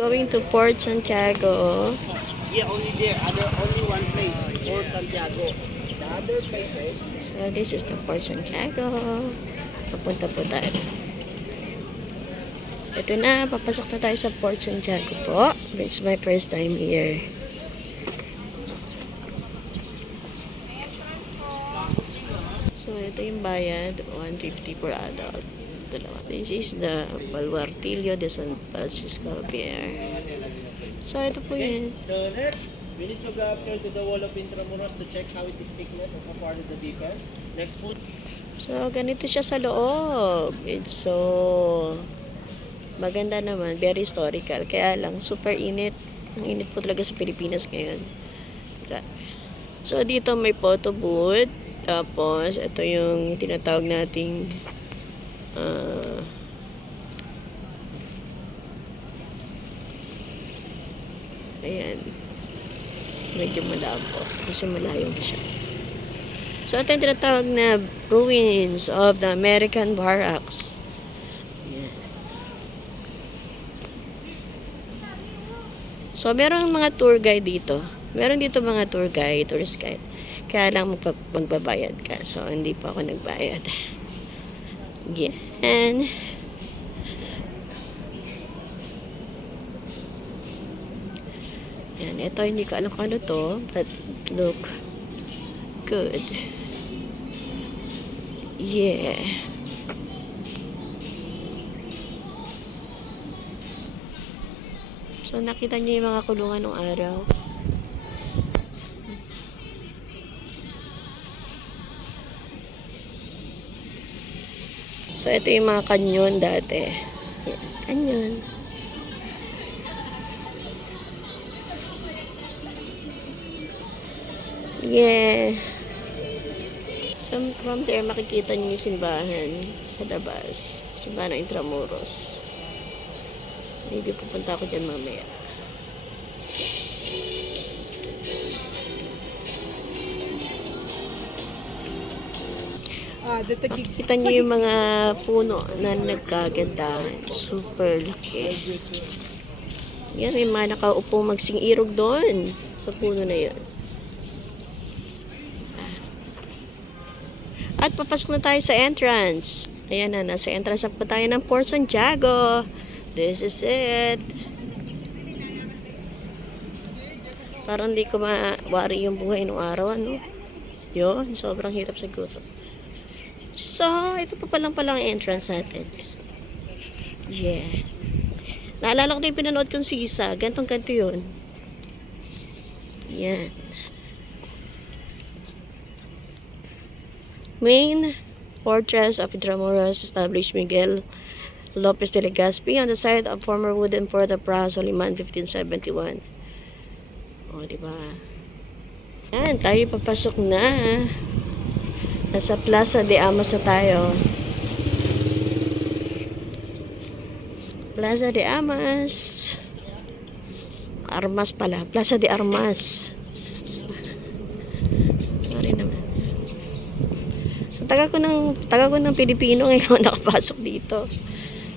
Going to Port Santiago. Yeah, only there. Only one place, Port Santiago. The other places. So, this is the Port Santiago. Papunta po tayo. Ito na, papasok na tayo sa Port Santiago po. It's my first time here. So, ito yung bayad. 150 per adult. Dalawa. This is the Baluartillo de San Francisco Pier. So, ito po yun. So next, we need to go up here to the wall of Intramuros to check how it is thickness as a part of the defense. Next po. So, ganito siya sa loob. It's so maganda naman. Very historical. Kaya lang, super init. Ang init po talaga sa Pilipinas ngayon. So, dito may photo booth. Tapos, ito yung tinatawag nating ayan. Medyo malabo. Kasi malayo na siya. So, ito yung tinatawag na ruins of the American Barracks. Ayan. So, merong mga tour guide dito. Meron dito mga tour guide, tourist guide. Kaya lang magbabayad ka. So, hindi pa ako nagbayad. Yan. Yan. Ito, hindi ko alam kung ano to. But, look good. Yeah. So, nakita niyo yung mga kulungan ng araw. So, ito yung mga kanyon dati. Yan, kanyon. Yeah. So, from there, makikita niyo yung simbahan sa labas. Simbahan ng Intramuros. Maybe pupunta ako dyan mamaya. Kita niyo yung mga puno na nagkagandahan. Super laki. Yan, may mga nakaupo magsing-irog doon. Sa puno na yun. At papasok na tayo sa entrance. Ayan na, nasa entrance na po tayo ng Port Santiago. This is it. Parang hindi ko mawari yung buhay nung araw, ano? Yun, sobrang hirap sa gutom. So, ito pa palang entrance natin. Yeah. Naalala ko na yung pinanood kong sisa. Gantong-ganto yun. Yan. Main fortress of Intramuros established Miguel Lopez de Legazpi on the site of former wooden fort of Praha, Soliman, 1571. O, diba? Yan, tayo papasok na. Nasa Plaza de Armas na tayo. Plaza de Armas. Armas pala. Plaza de Armas. Sorry naman. So, taga ko ng Pilipino ngayon nakapasok dito.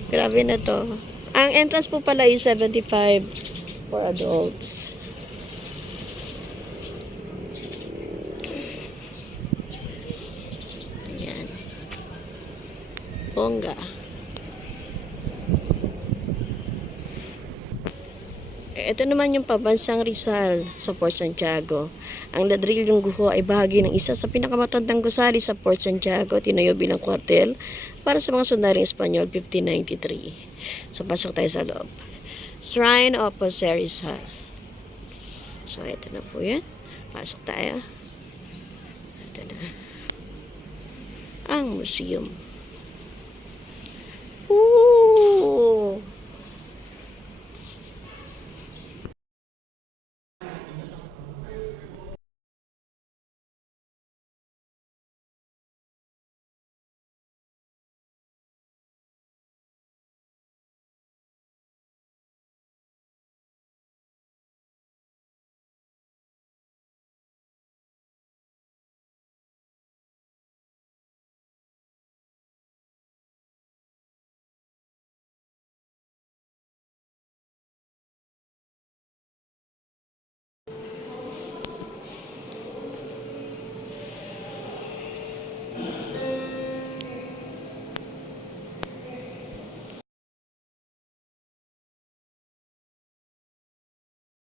Grabe na to. Ang entrance po pala is 75 for adults. Ayan. Bongga. Ito naman yung pabansang Rizal sa Port Santiago. Ang ladrilyong guho ay bahagi ng isa sa pinakamatandang gusali sa Port Santiago, tinayo bilang kwartel para sa mga sundaring Espanyol 1593. So, pasok tayo sa loob. Shrine of Jose Rizal. So, ito na po yan. Pasok tayo. Ito na. Ang museum. Ooh!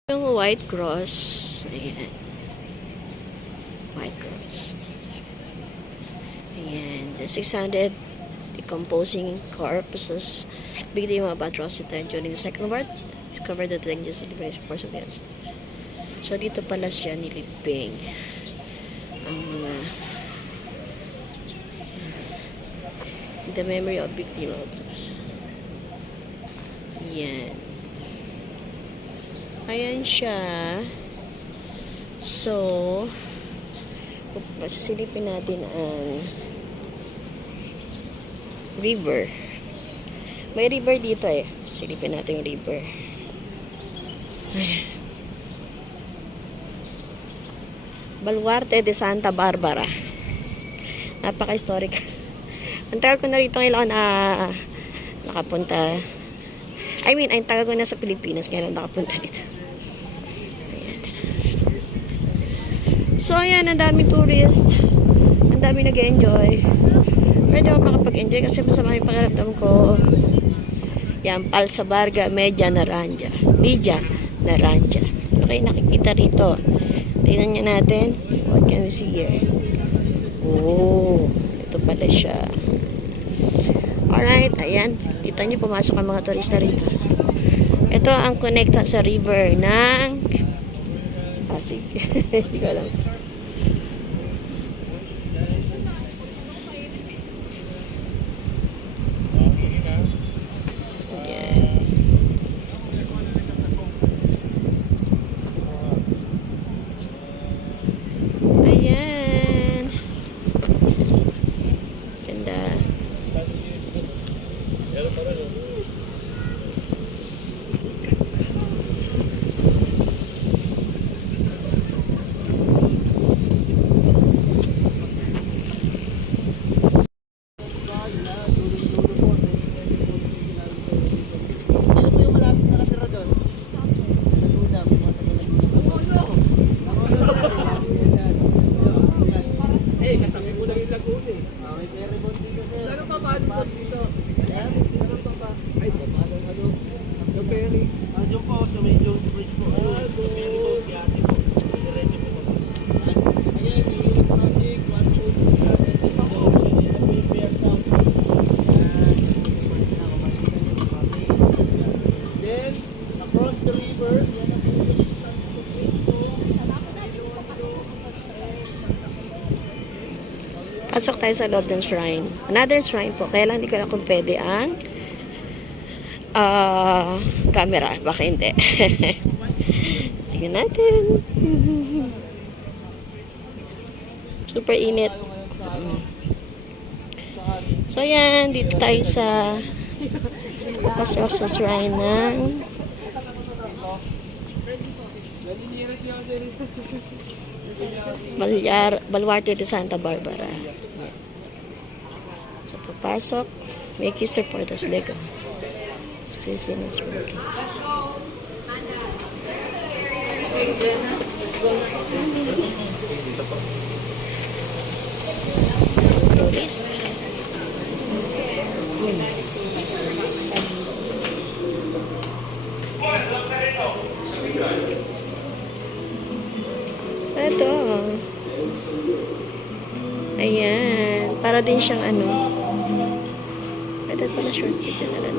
Yung White Cross. Ayan. White Cross. Ayan. The 600 decomposing corpses victim of atrocity during the Second World discovered the dangers of liberation force of yes. So, dito pala siya nilibing ang mga the memory of victim of yan. Ayan siya. So, silipin natin ang river. May river dito eh. Silipin natin yung river. Ayan. Baluarte de Santa Barbara. Napaka-historic. Ang tagal ko na rito ngayon nakapunta. I mean, ang tagal ko na sa Pilipinas ngayon nakapunta dito. Ayan. So, ayan, ang daming tourist. Ang daming nag-enjoy. Pwede ako makapag-enjoy kasi masama yung pakiramdam ko. Yan, Palsa Barga, Media Naranja. Ano kayo nakikita rito? Tingnan nyo natin. What can we see here? Oh, ito pala siya. Alright, ayan. Kita nyo, pumasok ang mga turista rito. Ito ang connecta sa river ng Pasig. Hindi ko alam. Ayan. Ganda. Ano po yung malapit nakatira doon? Sa Luna, may mga eh, katabi mo lang yung Laguna eh. May ferry boat dito sir. Saan pa ba? Post dito? Saan pa ba? Ay, ano? Sa ferry. Diyan po, sa may Jones Bridge po. Sa ferry boat, yate po. Diretso po po. Ayan, yung Pasig, 1-2-7. Ito po, siya po yung Piazza. Then, across the river, yan ang po yung Santo Cristo. Pasok tayo sa loob ng shrine. Another shrine po. Kaya lang hindi ko na kung pwede ang camera. Baka hindi. Sige natin. Super init. So yan, dito tayo sa pasok sa shrine ng Baluarte de Santa Barbara. So, papasok. Make use for this Lego. Still seeing smoking. Tourist. So, ito. Ayan. Para din siyang ano. Pwede pala short video na lang.